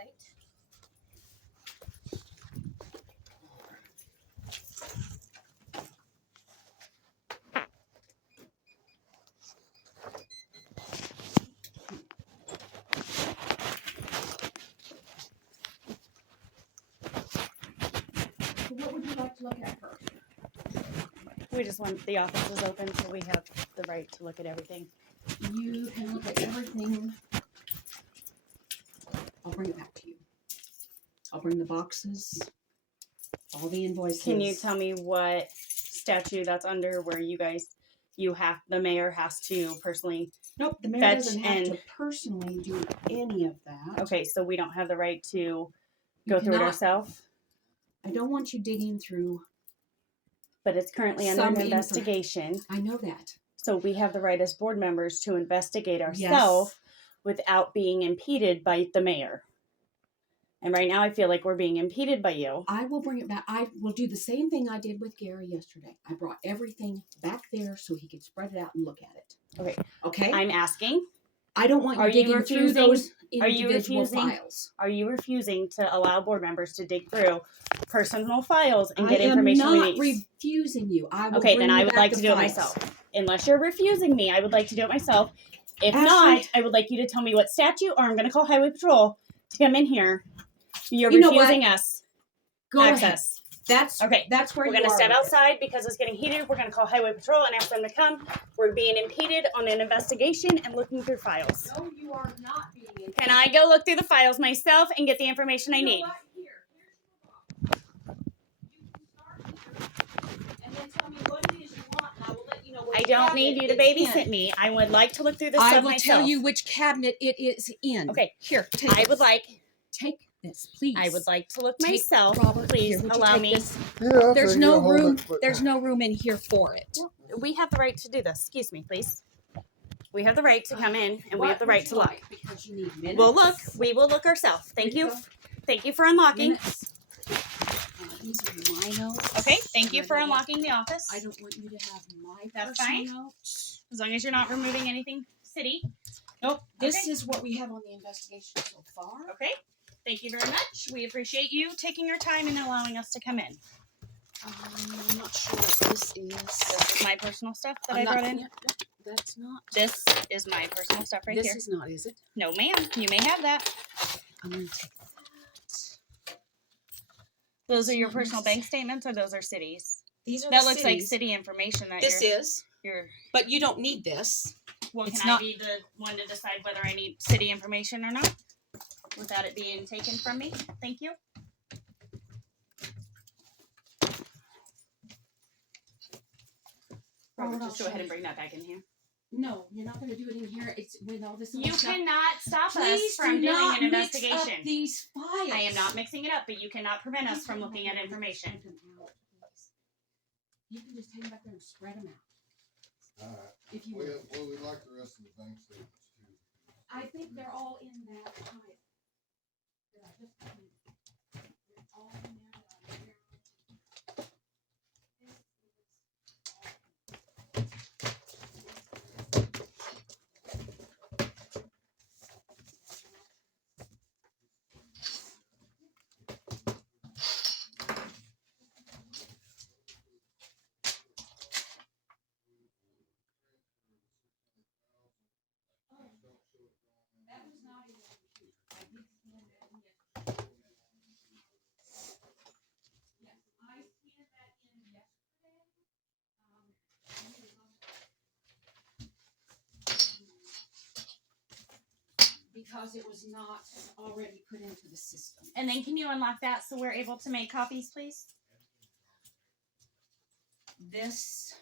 late. What would you like to look at first? We just want the offices open so we have the right to look at everything. You can look at everything. I'll bring it back to you. I'll bring the boxes, all the invoices. Can you tell me what statute that's under where the mayor has to personally? Nope, the mayor doesn't have to personally do any of that. Okay, so we don't have the right to go through it ourselves? I don't want you digging through. But it's currently under an investigation. I know that. So we have the right as board members to investigate ourselves without being impeded by the mayor. And right now I feel like we're being impeded by you. I will bring it back. I will do the same thing I did with Gary yesterday. I brought everything back there so he could spread it out and look at it. Okay. Okay? I'm asking. I don't want you digging through those individual files. Are you refusing to allow board members to dig through personal files and get information we need? I am not refusing you. I will okay, then I would like to do it myself. Unless you're refusing me, I would like to do it myself. If not, I would like you to tell me what statute, or I'm going to call Highway Patrol to come in here. You're refusing us access. That's okay. That's where we're going to step outside because it's getting heated. We're going to call Highway Patrol and ask them to come. We're being impeded on an investigation and looking through files. No, you are not being impeded. Can I go look through the files myself and get the information I need? Here's your box. You can start here and then tell me what it is you want, and I will let you know what I don't need you to babysit me. I would like to look through this stuff myself. I will tell you which cabinet it is in. Okay. Here, take I would like... Take this, please. I would like to look myself. Robert, please allow me. Yeah, there's no room. There's no room in here for it. Well, we have the right to do this. Excuse me, please. We have the right to come in, and we have the right to look. Because you need minutes. We'll look. We will look ourselves. Thank you. Thank you for unlocking. These are my notes. Okay. Thank you for unlocking the office. I don't want you to have my That's fine. Notes. As long as you're not removing anything city. Nope. This is what we have on the investigation so far. Okay. Thank you very much. We appreciate you taking your time and allowing us to come in. I'm not sure what this is. This is my personal stuff that I brought in. Yeah, that's not. This is my personal stuff right here. This is not, is it? No, ma'am. You may have that. I'm going to take that. Those are your personal bank statements, or those are cities? These are that looks like city information. That this is. But you don't need this. Well, can I be the one to decide whether I need city information or not? Without it being taken from me. Thank you. Robert, just go ahead and bring that back in here. No, you're not going to do it in here. It's with all this. You cannot stop us from doing an investigation. Mix up these files. I am not mixing it up, but you cannot prevent us from looking at information. You can just take them back there and spread them out. All right. If you well, we like the rest of the bank statements too. I think they're all in that pile. They're all in there. That was not in the computer. I did scan that in yesterday. Yes, I scanned that in yesterday. Because it was not already put into the system. And then can you unlock that so we're able to make copies, please? This.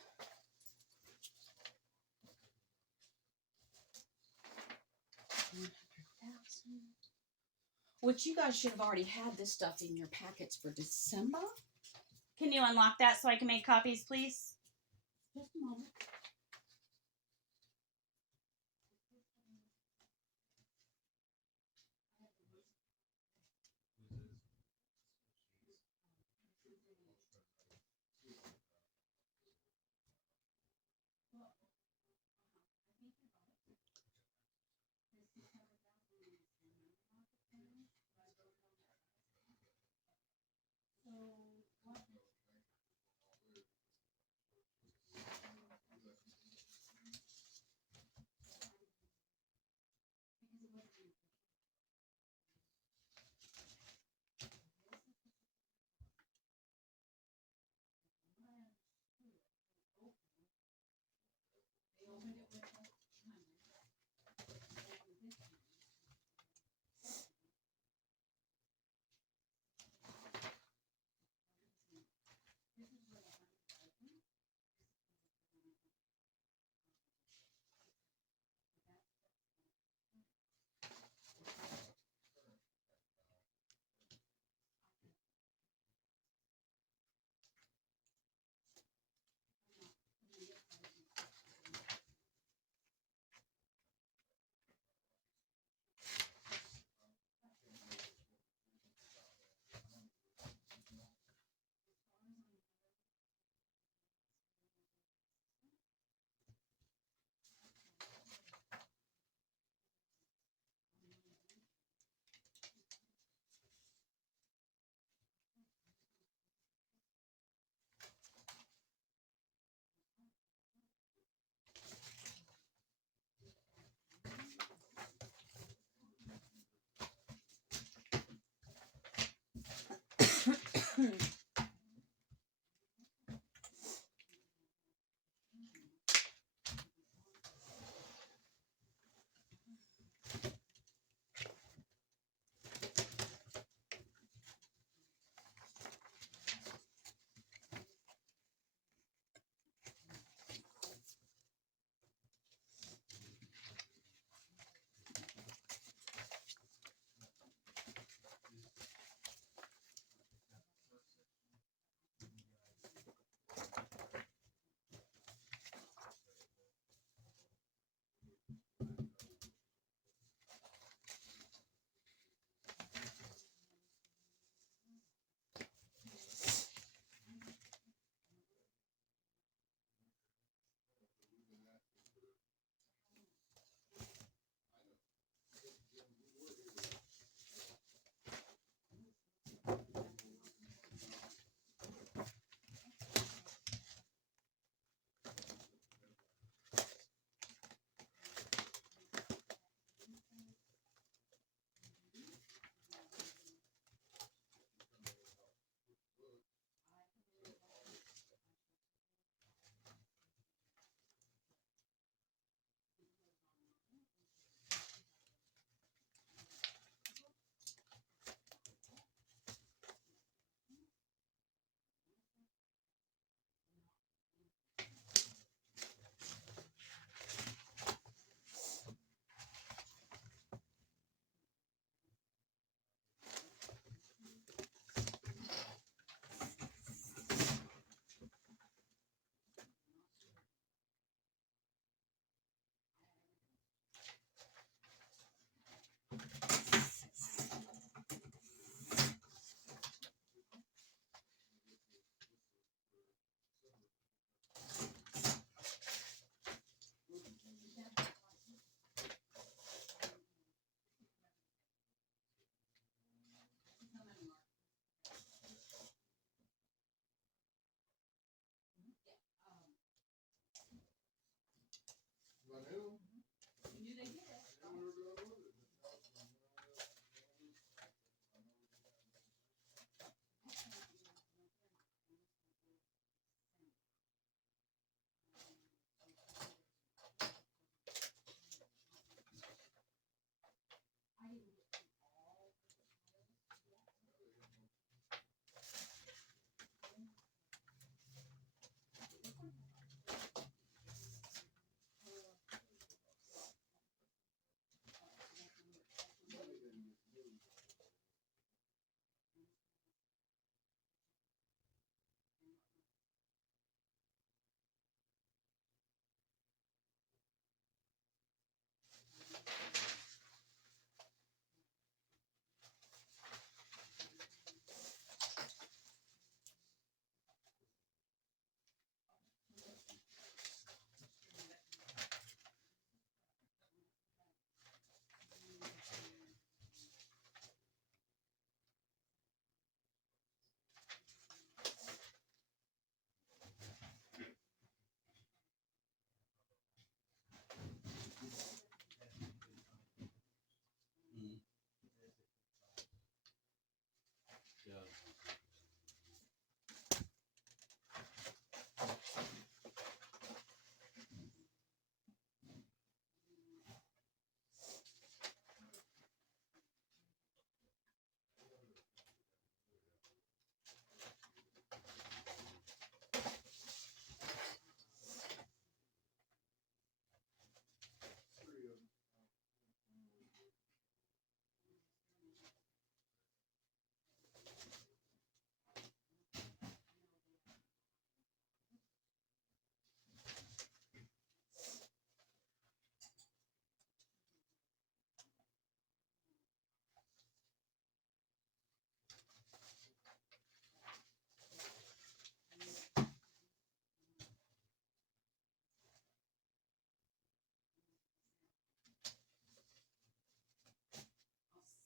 Which you guys should have already had this stuff in your packets for December. Can you unlock that so I can make copies, please? Just a moment.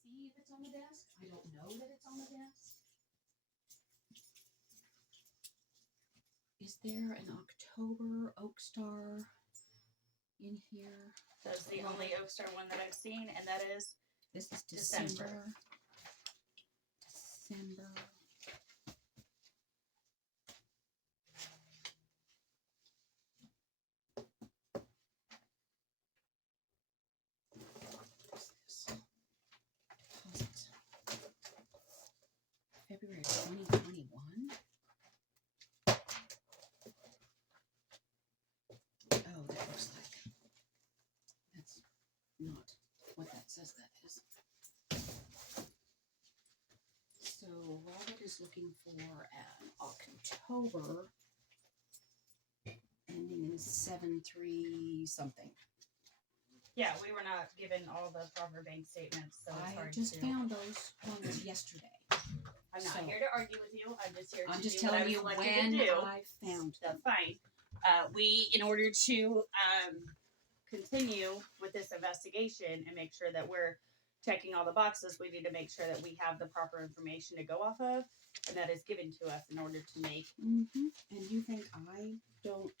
See if it's on the desk. I don't know that it's on the desk. Is there an October Oak Star in here? That's the only Oak Star one that I've seen, and that is This is December. December. Deposit. February 2021. Oh, that looks like that's not what that says that is. So Robert is looking for an October ending in 7/3 something. Yeah, we were not given all the proper bank statements, so it's I hard just to. found those ones yesterday. I'm not so- here to argue with you. I'm just here I'm to just do what I telling was you elected when to do. I found them. That's fine. We, in order to continue with this investigation and make sure that we're checking all the boxes, we need to make sure that we have the proper information to go off of, and that is given to us in order to make. Mm-hmm. And you think I don't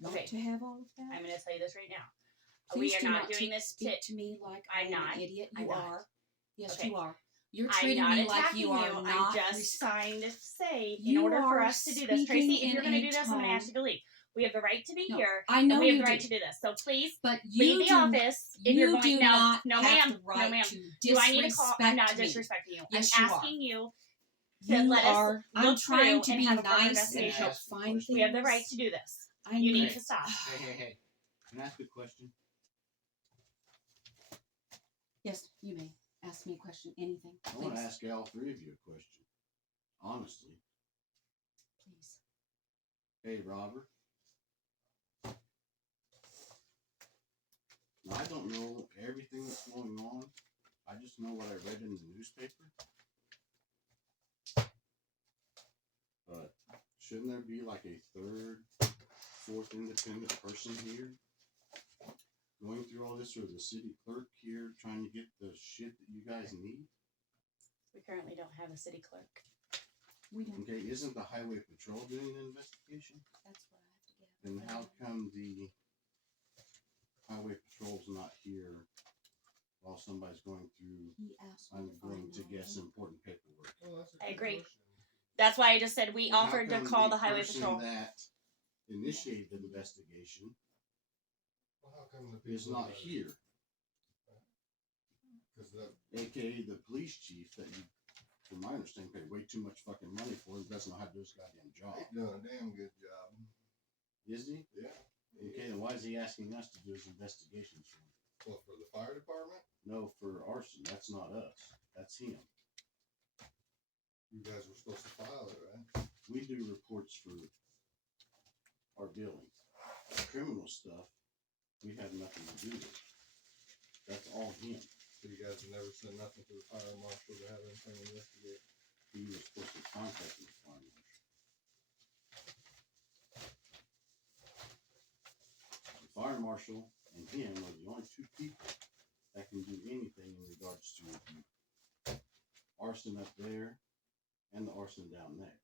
want Okay. to have all of that? I'm going to tell you this right now. Please We are do not doing this speak to me like I'm I'm not. an idiot. I'm You not. are. Yes, Okay. you are. You're I'm treating not me like attacking you are I'm not. just trying to say, in You order for are us to do this, speaking Tracy, if you're in going to a do this, I'm going to ask tone- you to leave. We have the right to be No, here. I know and we have you the right do. to do this. So please But leave you the do. office if You you're going. do No, not no, have ma'am. the right No, ma'am. to Do I need to call? I'm not disrespect me. disrespecting you. Yes, I'm you are. asking you to You let us are. look I'm trying through to and be have a proper nice and investigation. help find things. We have the right to do this. I You need need to stop. Hey. Can I ask you a question? Yes, you may ask me a question. Anything, I want to please. ask all three of you a question. Honestly. Please. Hey, Robert. Now, I don't know everything that's going on. I just know what I read in the newspaper. But shouldn't there be like a third, fourth independent person here going through all this, or the city clerk here trying to get the shit that you guys need? We currently don't have a city clerk. We don't. Okay, isn't the highway patrol doing an investigation? That's what I have to get. Then how come the highway patrol's not here while somebody's going through, He asked me I'm if going I to know. guess, important paperwork? Well, that's a I good agree. question. That's why I just said we How offered to come call the highway person patrol. that initiated the investigation Well, how come the is people not that- here? 'cause the AKA the police chief that you, from my understanding, paid way too much fucking money for and doesn't know how to do his goddamn job. he's doing a damn good job. Is he? Yeah. Okay, then why is he asking us to do his investigations for him? Well, for the fire department, No, for arson. That's not us. That's him. you guys were supposed to file it, right? We do reports for our billings. Criminal stuff, we have nothing to do with. That's all him. So you guys have never sent nothing to the fire marshal to have anything investigated? He was supposed to contact the fire marshal. The fire marshal and him are the only two people that can do anything in regards to the arson up there and the arson down there.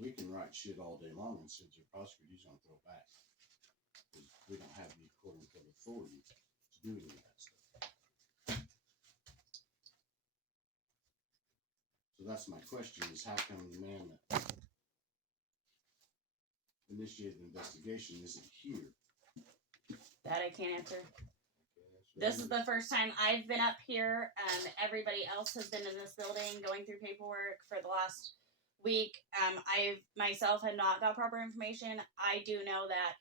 We can write shit all day long and since the prosecutor's gonna throw back. Because we don't have the quote unquote authority to do any of that stuff. So that's my question is how come the man that initiated the investigation isn't here? That I can't answer. This is the first time I've been up here. Everybody else has been in this building going through paperwork for the last week. I myself had not got proper information. I do know that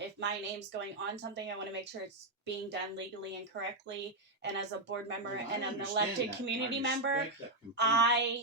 if my name's going on something, I want to make sure it's being done legally and correctly. And as a board member And I and an understand elected that. community I member, respect that completely. I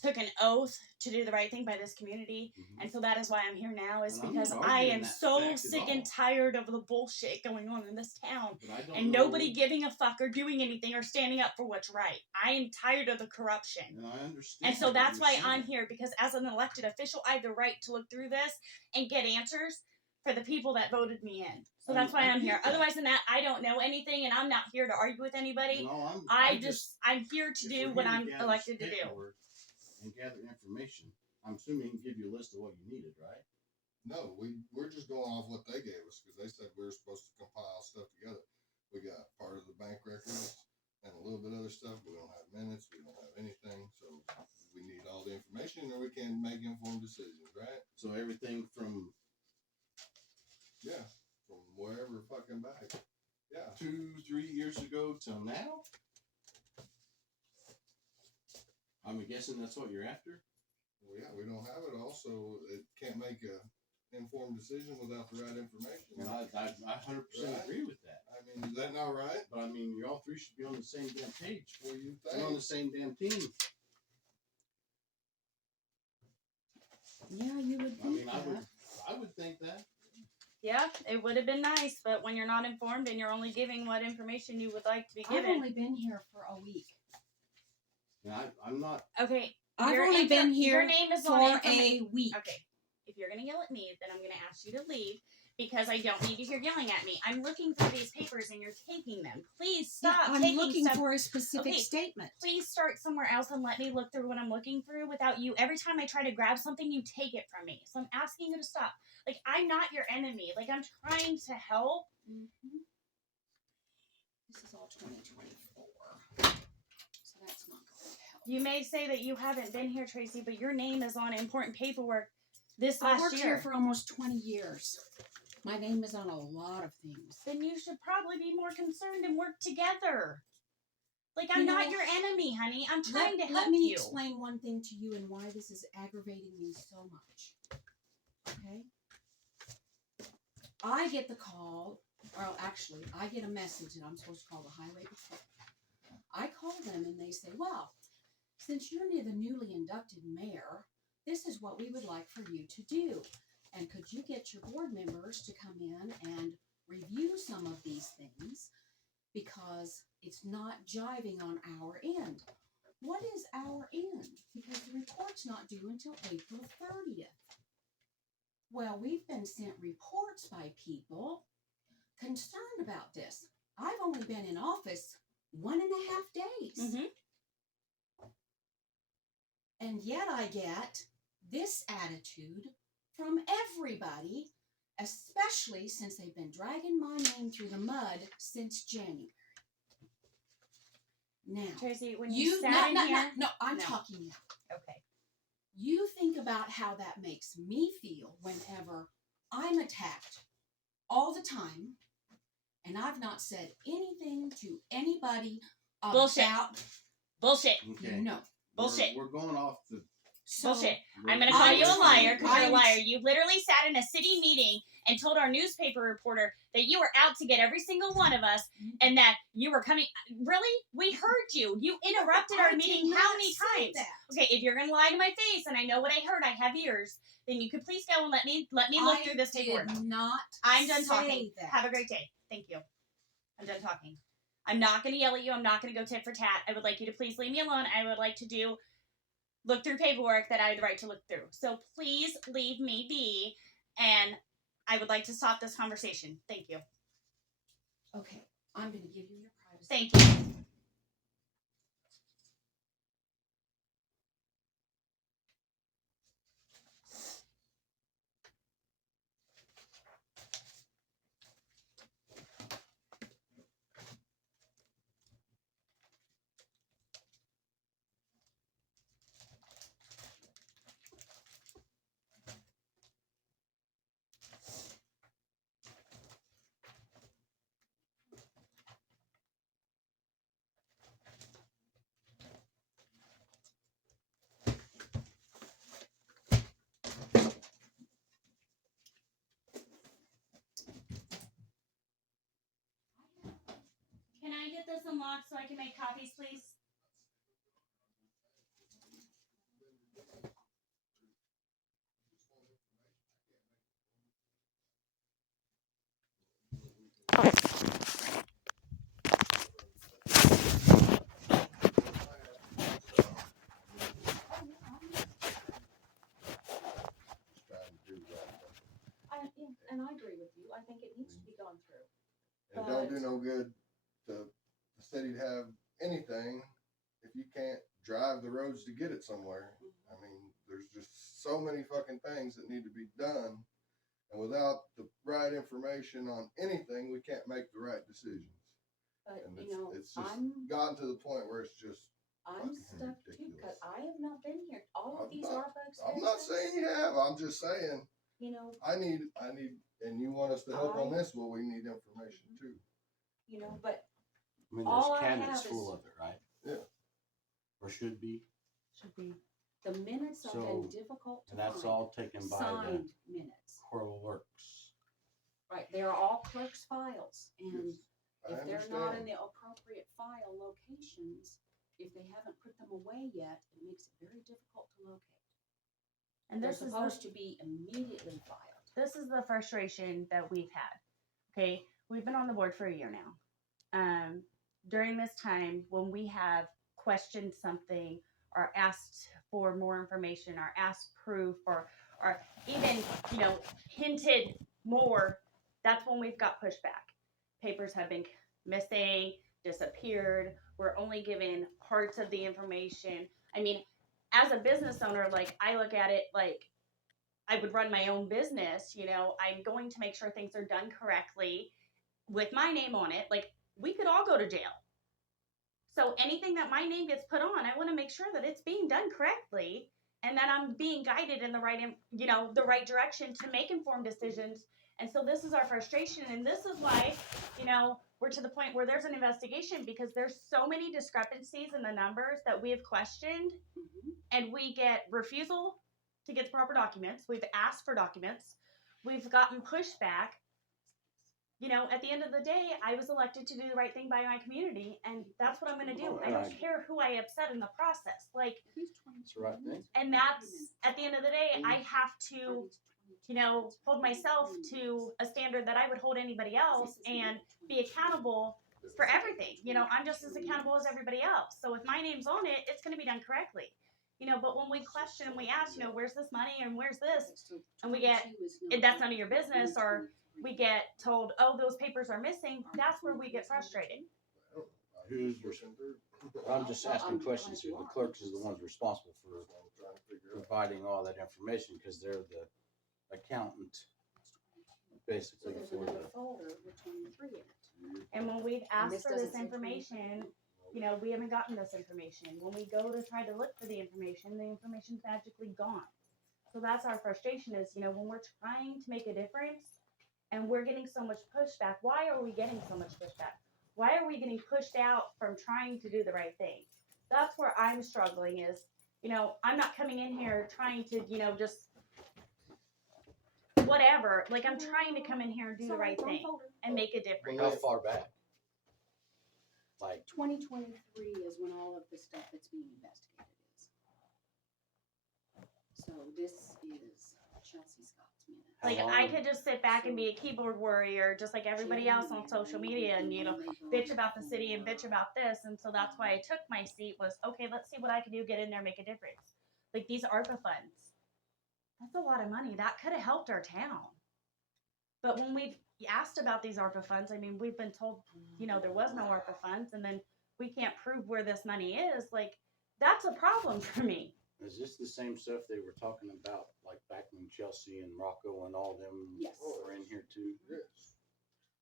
took an oath to do the right thing by this community. Mhm. And so that is why I'm here now, is And I'm because not I arguing am that so fact at sick all. and tired of the bullshit going on in this town. But I don't And know, nobody giving a fuck or doing anything or standing up for what's right. I am tired of the corruption. and I understand. And so what that's you're why saying. I'm here, because as an elected official, I have the right to look through this and get answers for the people that voted me in. So that's why I I'm get here. that. Otherwise than that, I don't know anything and I'm not here to argue with anybody. No, I'm here to if do we're what here I'm gather elected to do. paperwork and gather information, I'm assuming he can give you a list of what you needed, right? No, we're just going off what they gave us because they said we were supposed to compile stuff together. We got part of the bank records and a little bit of other stuff. We don't have minutes. We don't have anything. So we need all the information and we can make informed decisions, right? So everything from Yeah. From wherever fucking back. Yeah. 2-3 years ago till now? I'm guessing that's what you're after? Well, yeah, we don't have it all, so it can't make a informed decision without the right information. And I 100% Right. agree with that. I mean, is that not right? But I mean, you all three should be on the same damn page. Well, you We're on the think? same damn team. Yeah, you would I think mean, that. I would think that. Yeah, it would have been nice, but when you're not informed and you're only giving what information you would like to be I've given. only been here for a week. And I'm not. Okay. I've your only been your here name is for on a week. Okay. If you're gonna yell at me, then I'm gonna ask you to leave because I don't need to hear yelling at me. I'm looking through these papers and you're taking them. Please stop Yeah, I'm taking looking stuff. for a specific Okay. statement. Please start somewhere else and let me look through what I'm looking through without you. Every time I try to grab something, you take it from me. So I'm asking you to stop. Like, I'm not your enemy. Like, I'm trying to help. Mm-hmm. This is all 2024. So that's not going to help. You may say that you haven't been here, Tracy, but your name is on important paperwork this I last worked year. here for almost 20 years. My name is on a lot of things. Then you should probably be more concerned and work together. Like, I'm You not know, your enemy, honey. I'm trying to help Let me you. explain one thing to you and why this is aggravating me so much. Okay? I get the call, or actually, I get a message that I'm supposed to call the highway patrol. I call them and they say, well, since you're near the newly inducted mayor, this is what we would like for you to do. And could you get your board members to come in and review some of these things because it's not jiving on our end. What is our end? Because the report's not due until April 30th. Well, we've been sent reports by people concerned about this. I've only been in office 1.5 days. Mm-hmm. And yet I get this attitude from everybody, especially since they've been dragging my name through the mud since January. Now, Tracy, when you sat in here... No, I'm No. talking now. Okay. You think about how that makes me feel whenever I'm attacked all the time, and I've not said anything to anybody Bullshit. about... Bullshit. Okay. No. Bullshit. We're going off the. So, Bullshit. we're- I'm going to call I you a was liar trying- because you're I a was- liar. You literally sat in a city meeting and told our newspaper reporter that you were out to get every single one of us and that you were coming. Really? We heard you. You interrupted our meeting how many times? Okay, if you're going to lie to my face and I know what I heard, I have ears, then you could please go and let me look through this paperwork. I'm done talking. That. Have a great day. Thank you. I'm done talking. I'm not going to yell at you. I'm not going to go tit for tat. I would like you to please leave me alone. I would like to look through paperwork that I have the right to look through. So please leave me be, and I would like to stop this conversation. Thank you. Okay, I'm going to give you your privacy. Thank you. Can I get this unlocked so I can make copies, please? And I agree with you. I think it needs to be gone through. It don't do no good to the city to have anything if you can't drive the roads to get it somewhere. I mean, there's just so many fucking things that need to be done, and without the right information on anything, we can't make the right decisions. But, And you know, it's just I'm gotten to the point where it's just stuck too, because I have not been here. All of these ARPA expenses. I'm not saying you have. I'm just saying. You know, I need, and you want us to help on this? Well, we need information too. You know, but I mean, all there's I cabinets have full is- of it, right? Yeah. Or should be. should be the minutes have been difficult to And that's find. all taken by the Signed minutes. clerks. Right, they are all clerks' files, and I if they're not in understand. the appropriate file locations, if they haven't put them away yet, it makes it very difficult to locate. And They're this is supposed to be immediately filed. this is the frustration that we've had. Okay, we've been on the board for a year now. During this time, when we have questioned something or asked for more information or asked proof or even, hinted more, that's when we've got pushback. Papers have been missing, disappeared. We're only given parts of the information. I mean, as a business owner, like, I look at it like I would run my own business, I'm going to make sure things are done correctly with my name on it. Like, we could all go to jail. So anything that my name gets put on, I want to make sure that it's being done correctly and that I'm being guided in the right, the right direction to make informed decisions. And so this is our frustration. And this is why, we're to the point where there's an investigation because there's so many discrepancies in the numbers that we have questioned and we get refusal to get the proper documents. We've asked for documents. We've gotten pushback. At the end of the day, I was elected to do the right thing by my community, and that's what I'm going to do. I don't care who I upset in the process. Like, It's the right thing. and that's, at the end of the day, I have to, hold myself to a standard that I would hold anybody else and be accountable for everything. I'm just as accountable as everybody else. So if my name's on it, it's going to be done correctly. But when we question and we ask, where's this money and where's this, and we get, that's none of your business, or we get told, oh, those papers are missing, that's where we get frustrated. I'm just asking questions here. The clerks is the ones responsible for providing all that information because they're the accountant, basically, for the folder with 23 in it. And when we've And asked for this information, we haven't gotten this information. When we go to try to look for the information's magically gone. So that's our frustration is, when we're trying to make a difference and we're getting so much pushback, why are we getting so much pushback? Why are we getting pushed out from trying to do the right thing? That's where I'm struggling is, I'm not coming in here trying to, just whatever. Like, I'm trying to come in here and do the right thing and make a difference. How far back? Like, 2023 is when all of the stuff that's being investigated is. So this is Chelsea Scott's minute. How Like, long? I could just sit back and be a keyboard warrior, just like everybody else on social media, and, you know, bitch about the city and bitch about this. And so that's why I took my seat was, okay, let's see what I can do, get in there, make a difference. Like, these ARPA funds, that's a lot of money. That could have helped our town. But when we asked about these ARPA funds, I mean, we've been told, you know, there was no ARPA funds, and then we can't prove where this money is. Like, that's a problem for me. Is this the same stuff they were talking about, like back when Chelsea and Rocco and all them Yes. were in here too? Yes.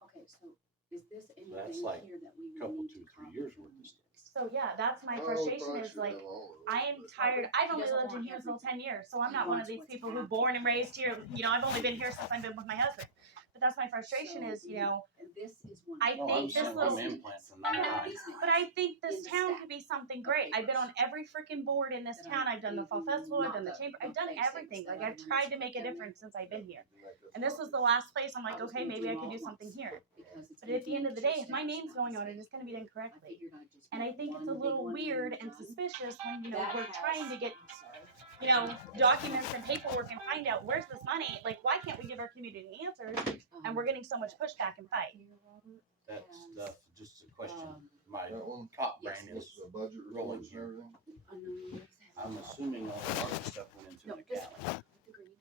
Okay, so is this anything That's like here that we would couple, need to 2-3 years worth of comment stuff. So yeah, that's my Oh, frustration probably is should like, have all of it, I am but- tired. I've only He doesn't lived in want Humansville 10 everything. years, so I'm He not one of wants these what's people who happening. born and raised here. You know, I've only been here since I've been with my husband. But that's my frustration is, you know, This is one. I Oh, think I'm this saying little- I'm implant from I know, 99. but I think this In the town stack could be something great. I've been on every freaking board in this That town. I I've done the gave fall you, festival. I've not done the the- chamber. the I've done basics, everything. the Like, other I've ones tried to that make a come in. difference since I've been here. You make us And this was the copies. last place I'm like, I was okay, gonna maybe I all could do at something once, here. because it's But at the end of the day, gonna if my be name's going on it, two it's going to be done steps. I correctly. figured I'd just And I make think it's a one big little one weird and and done. suspicious when, you know, That we're trying to has- get, I'm sorry. you know, documents and paperwork and find out where's this money. Like, why can't we give our community answers? And we're getting so much pushback and fight. Here, Robert, That has, stuff, just a question. My That one, cop yes, brain this is, is a budget rolling reports and here. everything. unknown I'm assuming all the ARPA stuff went into No, an this account. one with the green.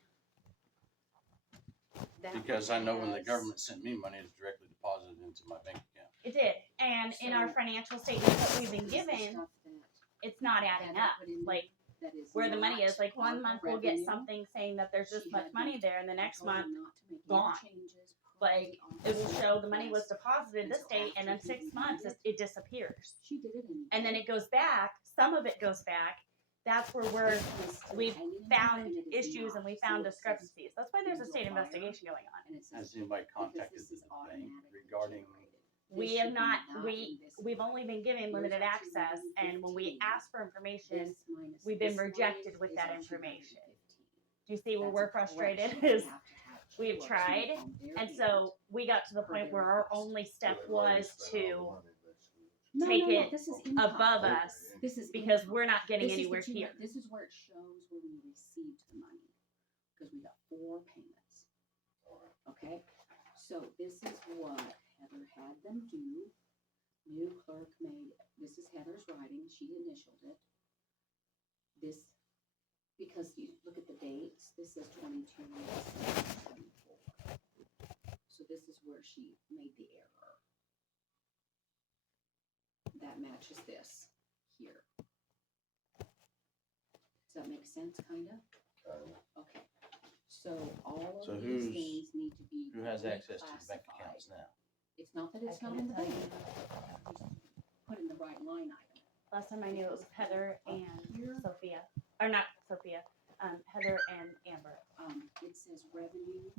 That Because one I know when the has- government sent me money, it's directly deposited into my bank account. It did. And in our So, financial statements that we've been this is the given, stuff that it's not had adding to up. put in Like, that is where the money is. not Like, one our month we'll get revenue. something saying that there's this She much had money not- there, and the I next told her month, not to make any gone. changes like, probably on it will this show the money was list deposited this until date, and then after he 6 months reviewed it disappears. She did it anyway. And then it goes back. Some of it goes back. That's where we've found issues and we found discrepancies. That's why there's a state investigation going on. Has anybody contacted the bank regarding, We have not, we've only been given limited access, and when we ask for information, we've been rejected with that information. Do you see where we're frustrated? Is we've tried, and so we got to the point where our only step was to take it above us, This is because income. we're not getting This is the anywhere two- here. This is where it shows where we received the money, because we got 4 payments. Okay, so this is what Heather had them do. New clerk made, this is Heather's writing, she initialed it. This, because you look at the dates, this is 22, this is 24. So this is where she made the error. That matches this here. Does that make sense, kinda? Okay, so all So of who's- these things need to be who has access to the bank reclassified. accounts now? It's not that it's I not in the couldn't bank. tell Just put in the right line item. Last time I knew it was Heather and Here. Sophia, or not Sophia, Heather and Amber. It says revenue,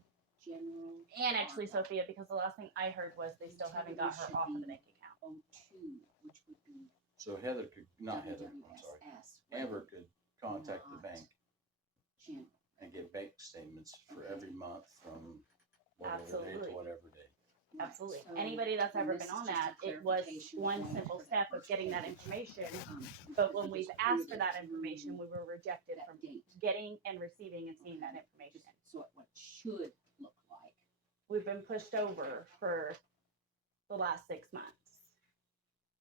general. And actually ARPA, Sophia, because the last thing I heard was they still haven't got her off of the bank account. 02, which would be So Heather could, not Heather, I'm sorry, WWSS. Amber could contact the Not bank General. and get bank statements for every month from whatever day Absolutely. to whatever day. Right, Absolutely. so, Anybody that's and ever this been is on just that, a it was clarification one point simple for step of first getting that payment. information. But But when we've asked for that information, we were rejected that from date. getting and receiving and seeing that information. So what it should look like. We've been pushed over for the last 6 months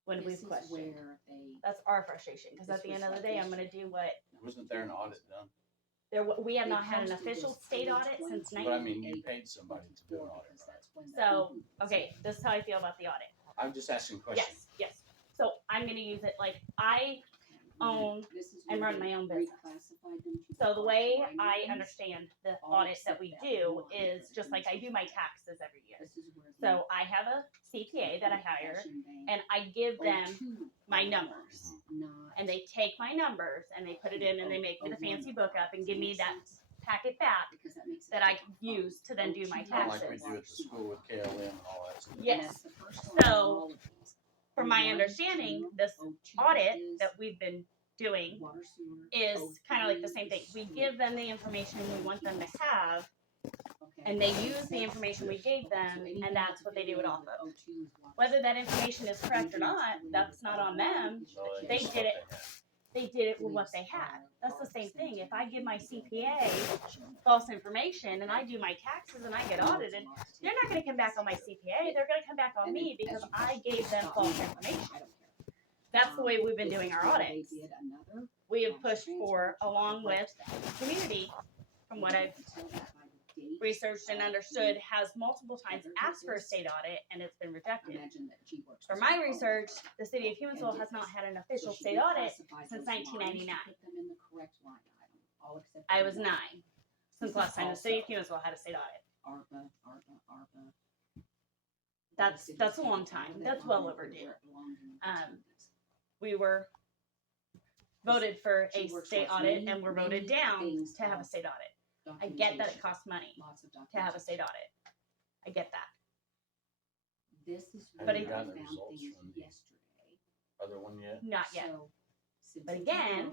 when This we've is questioned. where they. That's our frustration, because at This the end was of the like day, I'm this gonna do what, Wasn't there an audit done? we have They not had an posted official this state on audit since 20. But I 19. mean, you paid somebody to do an 24, audit, because right? that's when the So, FUBU was. okay, this is how I feel about the audit. I'm just asking questions. Yes. So I'm gonna use it like I own This is and where run they my own business. reclassified them to So the part way line I items. understand the All audit that except we that do one is for just like I do my Humansville. taxes every year. This is where they So I have a CPA that I put hire, cash in bank. and I give them 02 my are numbers. not- and they take my numbers and they put it in and they make me the fancy book up and give me that packet back because that makes it that I different use to then do my 02 Kinda like we taxes. do at the school with KLM and all that stuff. And Yes. that's the first one So, on all of these. From my One, understanding, general, this 02 audit is that we've been doing water, sewer, is kind of like the 03 same thing. is We sewer. give them the information we want them to have, Okay, And they use the information we gave them, and that's what they do it off of. Whether that information is correct or not, that's not on them. They did it. They did it with what they had. That's the same thing. If I give my CPA false information and I do my taxes and I get audited, they're not going to come back on my CPA. They're going to come back on me because I gave them false information. That's the way we've been doing our audits. We have pushed for, along with the community, from what I've researched and understood, has multiple times asked for a state audit and it's been rejected. For my research, the city of Humansville has not had an official state audit since 1999. I was 9 since last time the city of Humansville had a state audit. That's a long time. That's well overdue. We were voted for a state audit and were voted down to have a state audit. I get that it costs money to have a state audit. I get that. Have But you it- gotten the results from the other one yet? Not yet. But again,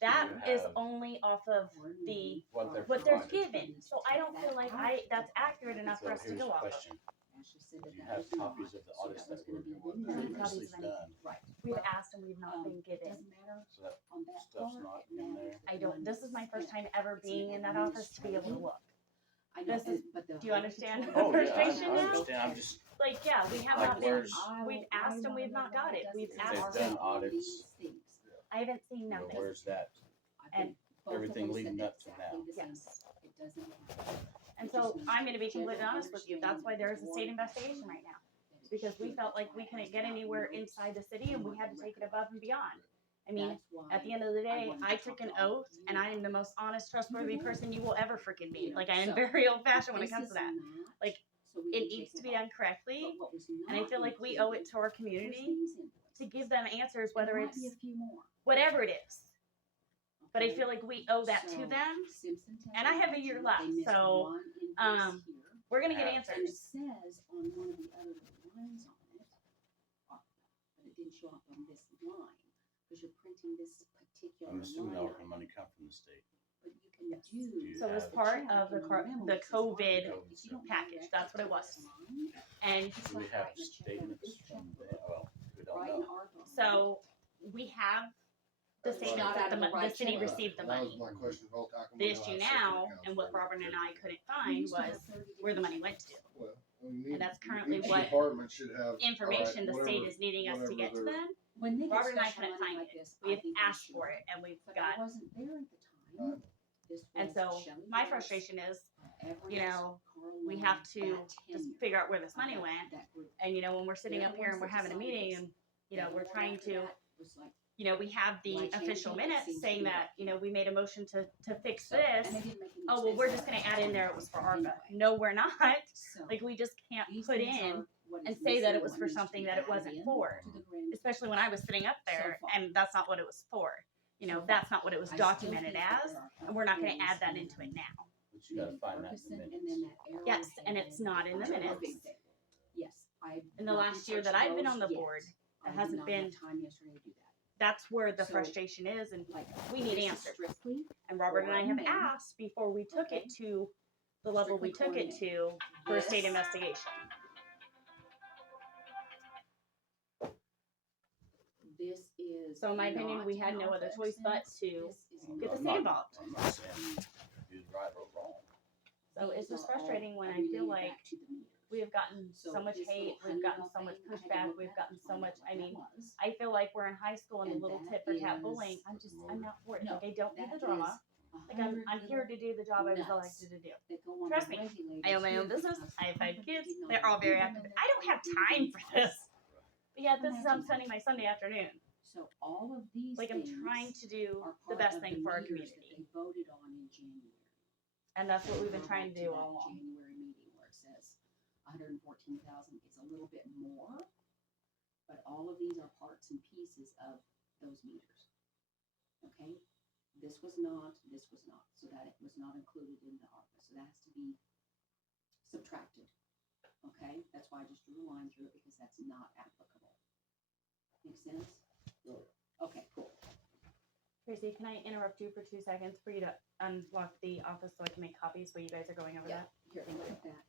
that You is have- only off of the What they're what they're providing. given. So I don't feel like that's accurate enough for So us to here's go the off of. question. Do you have copies of the audits that were previously done? We've asked and we've not been given. So that stuff's not in there? I don't. This is my first time ever being in that office to be able to look. This is, Do you understand the Oh, yeah, I frustration now? understand. I'm just, Like, yeah, we have Like, not been. where's- We've asked and we've not got it. We've they've asked. done audits, I haven't seen you know, nothing. where's that? And everything leading up to now. Yes. And so I'm going to be completely honest with you. That's why there is a state investigation right now. It's because we felt like we couldn't get anywhere inside the city and we had to take it above and beyond. I mean, at the end of the day, I took an oath and I am the most honest, trustworthy person you will ever freaking meet. Like, I am very old fashioned when it comes to that. Like, it needs to be done correctly. And I feel like we owe it to our community to give them answers, whether it's whatever it is. But I feel like we owe that to them. And I have a year left, so we're going to get And it answers. says on one of the other lines on it, but it didn't show up on this line, because you're printing this particular I'm assuming line all the out. money come from the state. But you can do. So it was have- part of the COVID If you don't package. direct That's what it to was. this line, And it's Do we like have writing a check on a statements big from the, checkbook. well, we don't Writing know. ARPA on it. so we have the That's state not that out of the the right city check. received the That was money. my question the whole time. The issue now, and what Robert and I couldn't find, was where the money went to. Well, we need- And that's currently each what department should have, Information the alright, state whatever- is needing us to get to whatever them. When they get Robert and I special couldn't money find like it. this, I We've think they asked should. for it and we've But I got, wasn't there at the time. This and was so Shelley my Harris, frustration is, Everett, you know, Carl we Long, have to that just tenure figure out where this of money that- went. that group. And, you know, when we're sitting They're up the here and ones we're having a that meeting decided and, you know, The we're one trying after to, that was like, you know, we have Why the change official it? It minutes seems to saying be that, you know, we made a motion to fix so, this. and they didn't make any Oh, well, we're just expenses. gonna add in there it was for ARPA. Anyway. No, we're not. So, Like, we just can't these put things in, are what and is say that missing, it was what for needs to something be that it added wasn't in for. to the grand especially when I was sitting up there, far. and that's not what it was for. You know, So that's not what it was I still documented think that as, there are and we're not gonna things add that in into it now. But you gotta find that in Ferguson the and minutes. then that Yes, and it's not in the Arrowhead minutes. big thing. Yes, I. In the last year that I've been on the board, I it did hasn't not been, have time yesterday to do that. that's where the So, frustration is, and Like, we need this is answers. strictly And Robert and I have men. asked before we took it to the level we took it Strictly to for a state This- investigation. This is. So in my opinion, not we had an no other office choice but expense. to This is get the I'm state not- involved. I'm not saying who's right or wrong. So it's These just are all frustrating when I feel related like back to the meters. we have gotten so much this hate, little we've gotten $100 so much thing, I had to pushback, look we've that gotten up to so find much, out what I that mean, was. I feel like we're in high school and a And little that tit for tat is- bullying. I'm not for it. No, Like, I don't need that the drama. is Like, I'm here to do the job I was nuts. elected to do. that go on Trust the me, regulators I own my here own business. because I have 5 the kids. company did They're not all very approve them active. and I don't have then time for they this. But yeah, this is how I'm spending my Sunday afternoon. So all of these Like, I'm things trying to do are the part best of thing the for our meters that community. They voted on in January. And that's what we've been Go trying back to do that all along. January meeting where it says 114,000, it's a little bit more, but all of these are parts and pieces of those meters. Okay, this was not, so that it was not included in the ARPA, so that has to be subtracted. Okay, that's why I just drew a line through it, because that's not applicable. Make sense? Okay, cool. Tracy, can I interrupt you for 2 seconds for you to unlock the office so I can make copies while you guys are going over Yeah. that? Here, look at that.